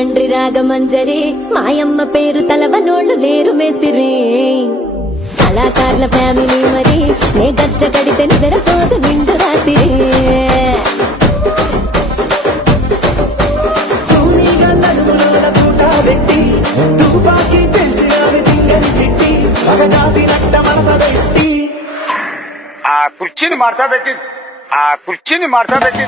రాజమండ్రి రాగమంజరి మాయమ్మ పేరు తలవనోళ్ళు లేరు మేస్తిరి కళాకారుల ఫ్యామిలీ మరి నే గజ్జ కడితే నిద్రపోదు నిండు రాత్రి ఆ కుర్చీని మార్చబెట్టి మార్చబెట్టి